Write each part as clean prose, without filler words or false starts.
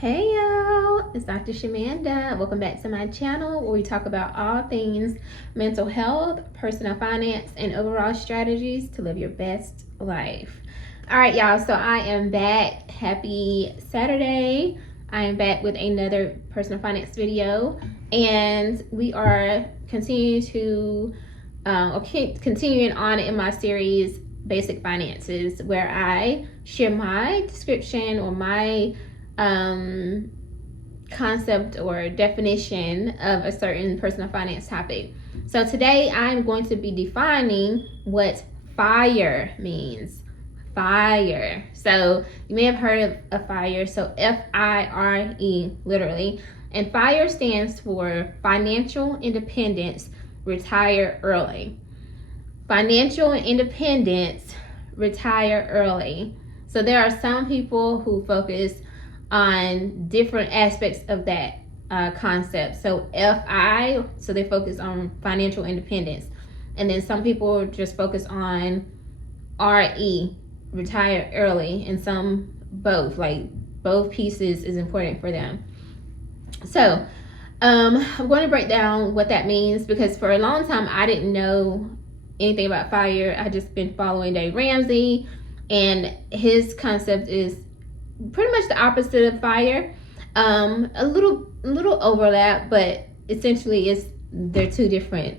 Hey y'all, it's Dr. Shamanda. Welcome back to my channel where we talk about all things mental health, personal finance, and overall strategies to live your best life. All right, y'all, so I am back. Happy Saturday. I am back with another personal finance video, and we are continuing on in my series Basic Finances, where I share my description or my concept or definition of a certain personal finance topic. So today I'm going to be defining what FIRE means. FIRE. So you may have heard of FIRE. So FIRE, literally. And FIRE stands for Financial Independence, Retire Early. Financial independence, retire early. So there are some people who focus on different aspects of that concept. So FI, so they focus on financial independence. And then some people just focus on RE, retire early, and some both, like both pieces is important for them. So I'm going to break down what that means, because for a long time I didn't know anything about FIRE. I just been following Dave Ramsey, and his concept is pretty much the opposite of FIRE. A little overlap, but essentially they're two different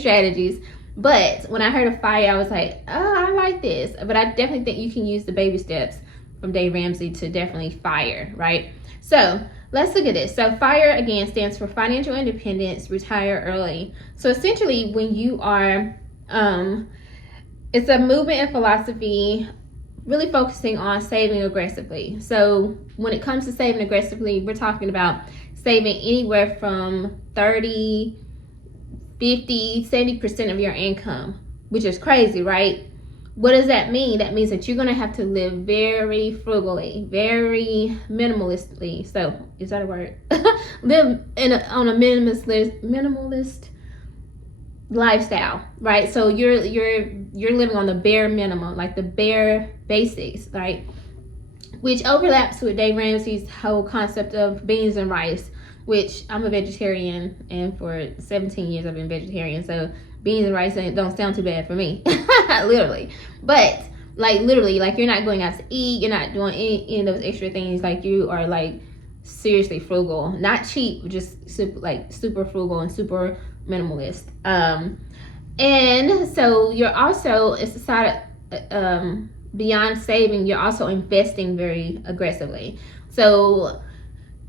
strategies. But when I heard of FIRE, I was like, oh, I like this. But I definitely think you can use the baby steps from Dave Ramsey to definitely FIRE, right? So let's look at this. So FIRE, again, stands for Financial Independence, Retire Early. So essentially, when you are, it's a movement and philosophy really focusing on saving aggressively. So when it comes to saving aggressively, we're talking about saving anywhere from 30, 50, 70% of your income, which is crazy, right? What does that mean? That means that you're going to have to live very frugally, very minimalistically. So is that a word? Live on a minimalist lifestyle, right? So you're living on the bare minimum, like the bare basics, right? Which overlaps with Dave Ramsey's whole concept of beans and rice, which I'm a vegetarian, and for 17 years I've been vegetarian, so beans and rice don't sound too bad for me. Literally. But literally, you're not going out to eat, you're not doing any of those extra things. Like, you are seriously frugal, not cheap, just super frugal and super minimalist. And so you're also, it's a side beyond saving, you're also investing very aggressively. So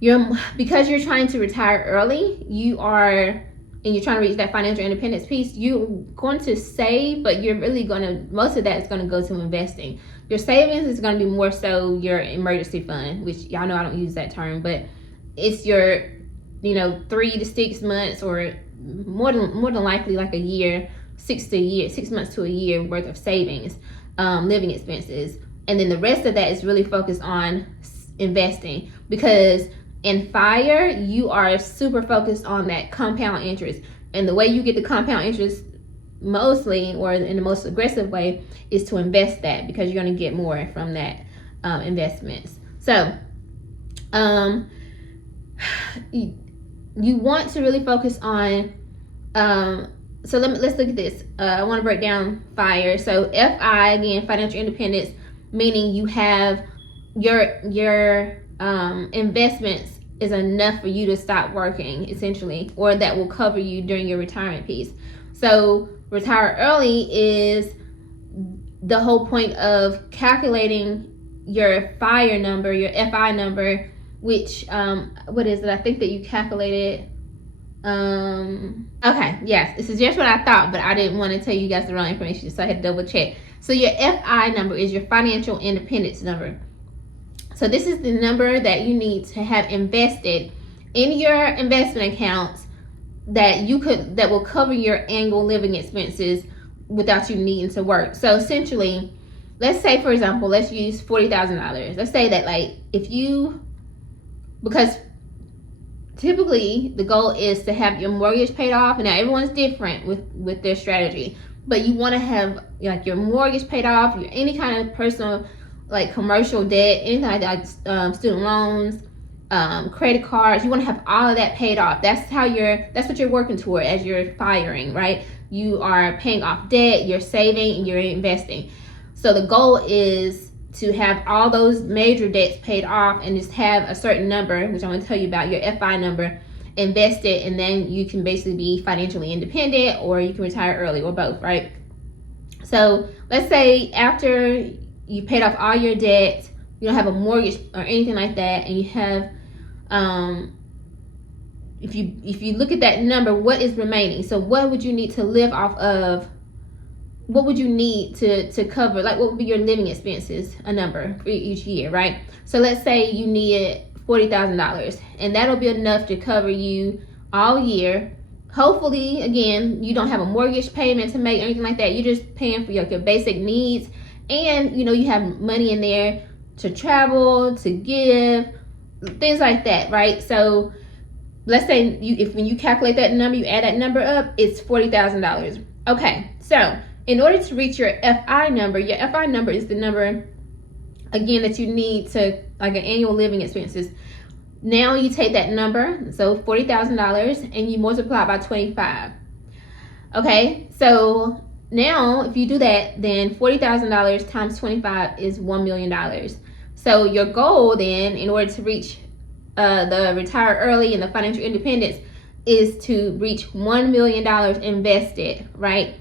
because you're trying to retire early, and you're trying to reach that financial independence piece, you're going to save, but most of that is going to go to investing. Your savings is going to be more so your emergency fund, which y'all know I don't use that term, but it's your 3 to 6 months, or more than likely like a year, 6 months to a year worth of savings, living expenses. And then the rest of that is really focused on investing, because in FIRE, you are super focused on that compound interest. And the way you get the compound interest mostly, or in the most aggressive way, is to invest that, because you're going to get more from that investments. So you want to really focus on, so let's look at this. I want to break down FIRE. So FI, again, financial independence, meaning you have your investments is enough for you to stop working, essentially, or that will cover you during your retirement piece. So retire early is the whole point of calculating your FIRE number, your FI number, which what is it? I think that you calculated. Okay, yes, this is just what I thought, but I didn't want to tell you guys the wrong information, so I had to double check. So your FI number is your financial independence number. So this is the number that you need to have invested in your investment accounts that will cover your annual living expenses without you needing to work. So essentially, let's say, for example, let's use $40,000. Let's say that because typically the goal is to have your mortgage paid off, and now everyone's different with their strategy, but you want to have your mortgage paid off, any kind of personal like commercial debt, anything like that, student loans, credit cards. You want to have all of that paid off. That's what you're working toward as you're firing, right? You are paying off debt, you're saving, and you're investing. So the goal is to have all those major debts paid off and just have a certain number, which I'm going to tell you about, your FI number, invested, and then you can basically be financially independent, or you can retire early, or both, right? So let's say after you paid off all your debt, you don't have a mortgage or anything like that, and you have if you look at that number, what is remaining? So what would you need to live off of? What would you need to cover? Like, what would be your living expenses? A number for each year, right? So let's say you needed $40,000, and that'll be enough to cover you all year. Hopefully, again, you don't have a mortgage payment to make or anything like that. You're just paying for your basic needs, and you have money in there to travel, to give, things like that, right? So let's say when you calculate that number, you add that number up, it's $40,000. Okay, so in order to reach your FI number is the number, again, that you need to, like, an annual living expenses. Now you take that number, so $40,000, and you multiply it by 25. Okay, so now if you do that, then $40,000 times 25 is $1 million. So your goal then, in order to reach the retire early and the financial independence, is to reach $1 million invested, right?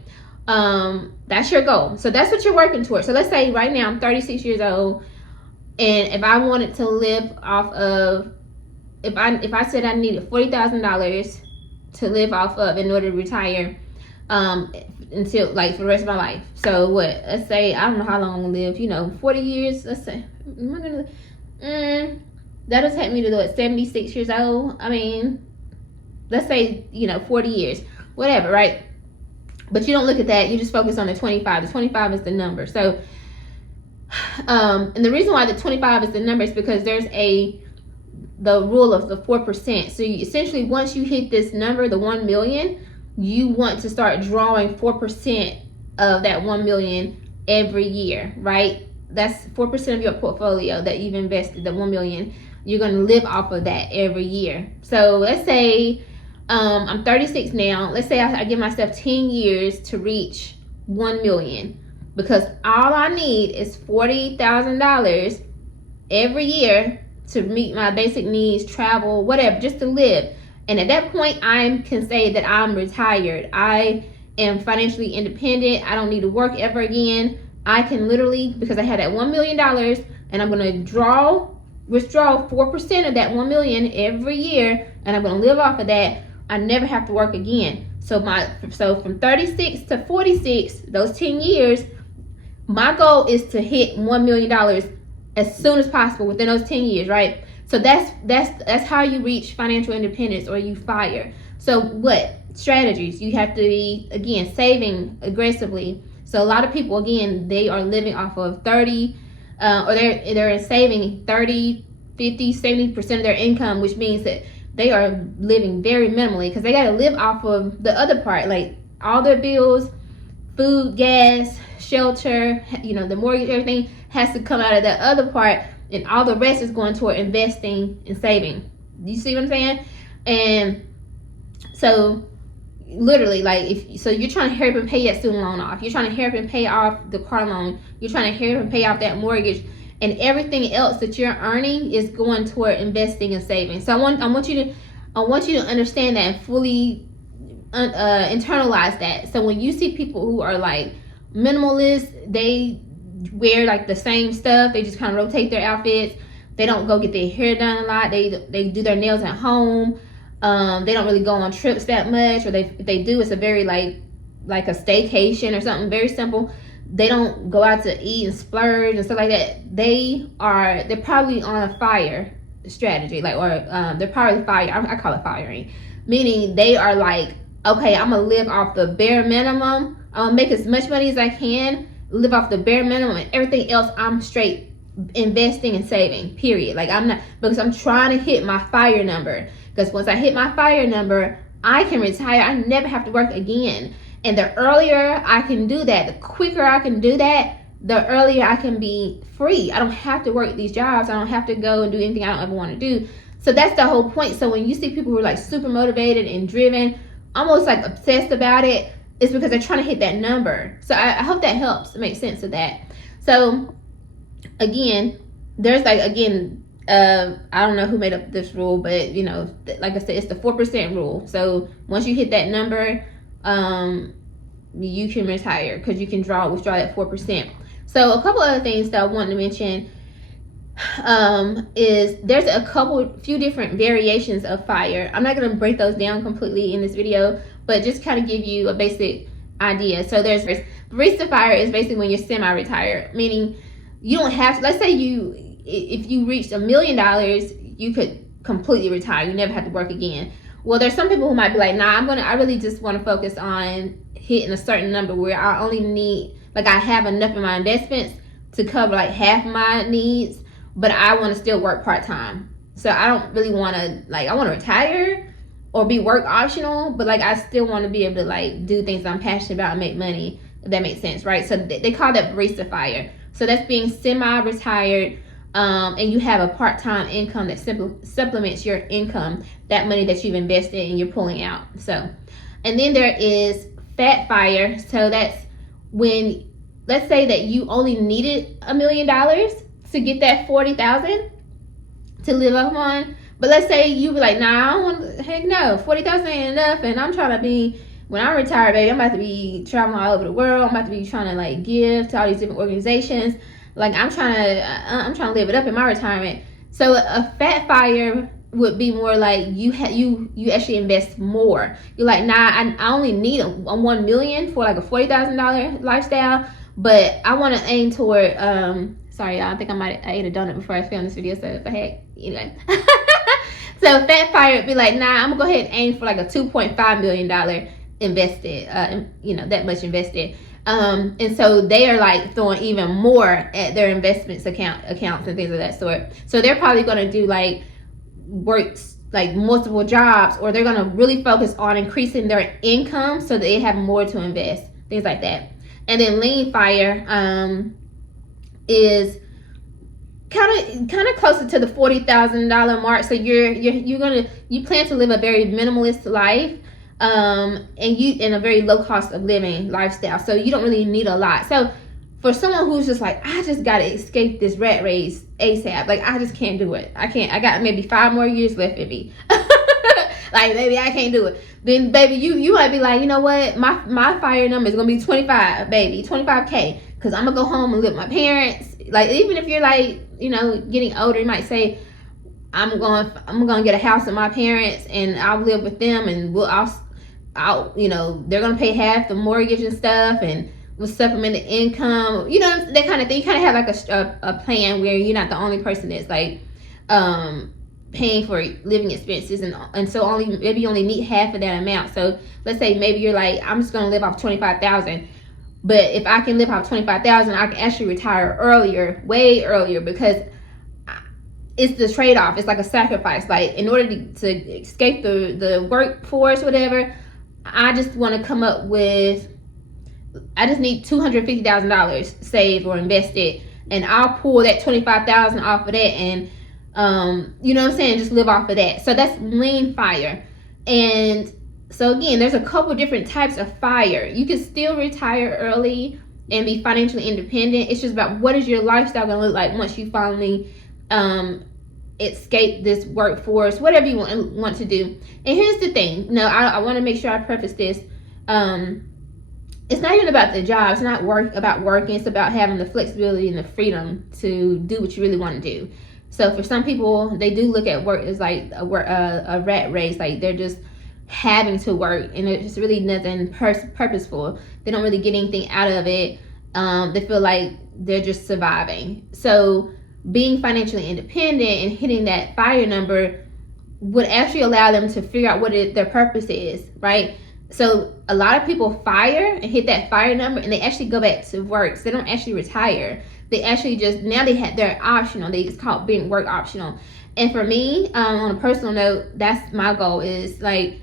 That's your goal. So that's what you're working towards. So let's say right now I'm 36 years old, and if I wanted to live off of, if I said I needed $40,000 to live off of in order to retire, until, like, for the rest of my life. So what? Let's say, I don't know how long I'm gonna live. 40 years. Let's say, am I gonna? That'll take me to 76 years old. I mean, let's say 40 years, whatever, right? But you don't look at that. You just focus on the 25. The 25 is the number. So, and the reason why the 25 is the number is because there's the rule of the 4%. So essentially, once you hit this number, the 1 million, you want to start drawing 4% of that 1 million every year, right? That's 4% of your portfolio that you've invested, the 1 million. You're going to live off of that every year. So let's say I'm 36 now. Let's say I give myself 10 years to reach 1 million, because all I need is $40,000 every year to meet my basic needs, travel, whatever, just to live. And at that point, I can say that I'm retired. I am financially independent. I don't need to work ever again. I can literally, because I had that $1 million, and I'm going to withdraw 4% of that 1 million every year, and I'm going to live off of that. I never have to work again. So from 36 to 46, those 10 years, my goal is to hit $1 million as soon as possible within those 10 years, right? So that's how you reach financial independence, or you FIRE. So what strategies? You have to be, again, saving aggressively. So a lot of people, again, they are living off of 30, or they're saving 30, 50, 70% of their income, which means that they are living very minimally, because they got to live off of the other part, like all their bills, food, gas, shelter, the mortgage, everything has to come out of that other part, and all the rest is going toward investing and saving. You see what I'm saying? And so literally, like, so you're trying to hurry up and pay that student loan off. You're trying to hurry up and pay off the car loan. You're trying to hurry up and pay off that mortgage, and everything else that you're earning is going toward investing and saving. So I want you to understand that and fully internalize that. So when you see people who are like minimalists, they wear like the same stuff. They just kind of rotate their outfits. They don't go get their hair done a lot. They do their nails at home. They don't really go on trips that much, or if they do, it's a very like a staycation or something very simple. They don't go out to eat and splurge and stuff like that. They're probably on a FIRE strategy, they're probably FIRE. I call it firing, meaning they are like, okay, I'm gonna live off the bare minimum. I'm gonna make as much money as I can, live off the bare minimum, and everything else I'm straight investing and saving, period. Like, I'm not, because I'm trying to hit my FIRE number, because once I hit my FIRE number, I can retire. I never have to work again. And the earlier I can do that, the quicker I can do that, the earlier I can be free. I don't have to work these jobs. I don't have to go and do anything I don't ever want to do. So that's the whole point. So when you see people who are like super motivated and driven, almost like obsessed about it, it's because they're trying to hit that number. So I hope that helps make sense of that. So again, there's like, again, I don't know who made up this rule, but you know, like I said, it's the 4% rule. So once you hit that number, you can retire because you can withdraw that 4%. So a couple other things that I wanted to mention is there's a few different variations of FIRE. I'm not going to break those down completely in this video, but just kind of give you a basic idea. So there's barista FIRE is basically when you're semi-retired, meaning you don't have to, let's say if you reached $1 million, you could completely retire. You never have to work again. Well, there's some people who might be like, nah, I really just want to focus on hitting a certain number where I only need, like I have enough in my investments to cover like half of my needs, but I want to still work part-time. So I don't really want to, like, I want to retire or be work optional, but like I still want to be able to like do things I'm passionate about and make money, if that makes sense, right? So they call that barista FIRE. So that's being semi-retired, and you have a part-time income that supplements your income, that money that you've invested and you're pulling out. So, and then there is fat FIRE. So that's when, let's say that you only needed $1 million to get that 40,000 to live up on. But let's say you be like, nah, I don't want, heck no, 40,000 ain't enough, and I'm trying to be, when I'm retired, baby, I'm about to be traveling all over the world. I'm about to be trying to like give to all these different organizations. Like I'm trying to live it up in my retirement. So a fat FIRE would be more like you actually invest more. You're like, nah, I only need a 1 million for like a $40,000 lifestyle, but I want to aim toward sorry y'all, I think I ate a donut before I filmed this video, so if I had, anyway. So fat FIRE would be like, nah, I'm gonna go ahead and aim for like a $2.5 million invested, that much invested. And so they are like throwing even more at their investments accounts and things of that sort. So they're probably going to do like works, like multiple jobs, or they're going to really focus on increasing their income so that they have more to invest, things like that. And then lean FIRE is kind of closer to the $40,000 mark. So you plan to live a very minimalist life. And you in a very low cost of living lifestyle, so you don't really need a lot. So for someone who's just like, I just gotta escape this rat race ASAP, like I just can't do it, I got maybe 5 more years left in me, like baby, I can't do it, then baby, you might be like, you know what, my FIRE number is gonna be 25, baby, 25K, because I'm gonna go home and live with my parents. Like even if you're like, getting older, you might say, I'm gonna get a house with my parents and I'll live with them, and they're gonna pay half the mortgage and stuff, and we'll supplement the income, that kind of thing. You kind of have like a plan where you're not the only person that's like paying for living expenses, and so maybe you only need half of that amount. So let's say maybe you're like, I'm just gonna live off 25,000, but if I can live off 25,000, I can actually retire way earlier, because it's the trade-off. It's like a sacrifice. Like in order to escape the workforce, whatever, I just want to come up with, I just need $250,000 saved or invested, and I'll pull that 25,000 off of that, and you know what I'm saying, just live off of that. So that's lean FIRE. And so again, there's a couple different types of FIRE. You can still retire early and be financially independent. It's just about what is your lifestyle gonna look like once you finally escape this workforce, whatever you want to do. And here's the thing, I want to make sure I preface this, it's not even about the job, it's not about working, it's about having the flexibility and the freedom to do what you really want to do. So for some people, they do look at work as like a rat race, like they're just having to work and it's really nothing purposeful. They don't really get anything out of it. They feel like they're just surviving. So being financially independent and hitting that FIRE number would actually allow them to figure out what their purpose is, right? So a lot of people FIRE and hit that FIRE number and they actually go back to work. So they don't actually retire. They actually they're optional. It's called being work optional. And for me, on a personal note, that's my goal, is like,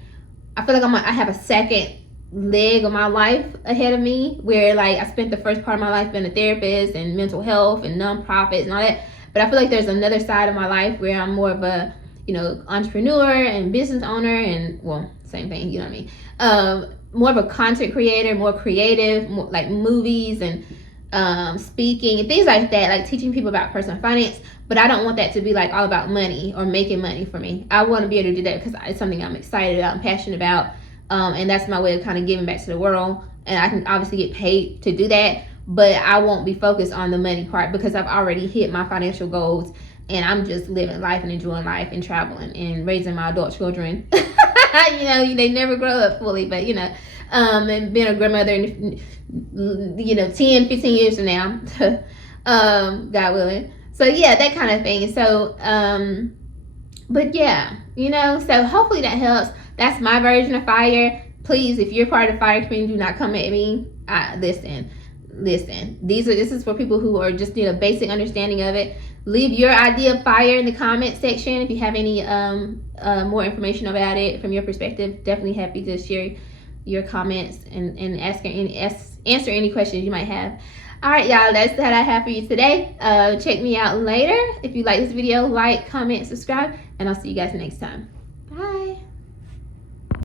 I feel like I have a second leg of my life ahead of me, where like I spent the first part of my life being a therapist and mental health and nonprofits and all that. But I feel like there's another side of my life where I'm more of a, you know, entrepreneur and business owner, and well, same thing, you know what I mean? More of a content creator, more creative, more like movies and speaking and things like that, like teaching people about personal finance. But I don't want that to be like all about money or making money for me. I want to be able to do that because it's something I'm excited about and passionate about, and that's my way of kind of giving back to the world. And I can obviously get paid to do that, but I won't be focused on the money part because I've already hit my financial goals, and I'm just living life and enjoying life and traveling and raising my adult children. You know, they never grow up fully, but you know, and being a grandmother in, you know, 10, 15 years from now, God willing. So yeah, that kind of thing. So, but yeah, you know, so hopefully that helps. That's my version of FIRE. Please, if you're part of the FIRE community, do not come at me. Listen. This is for people who are just need a basic understanding of it. Leave your idea of FIRE in the comment section if you have any more information about it from your perspective. Definitely happy to share your comments and answer any questions you might have. All right, y'all, that's what I have for you today. Check me out later. If you like this video, like, comment, subscribe, and I'll see you guys next time. Bye.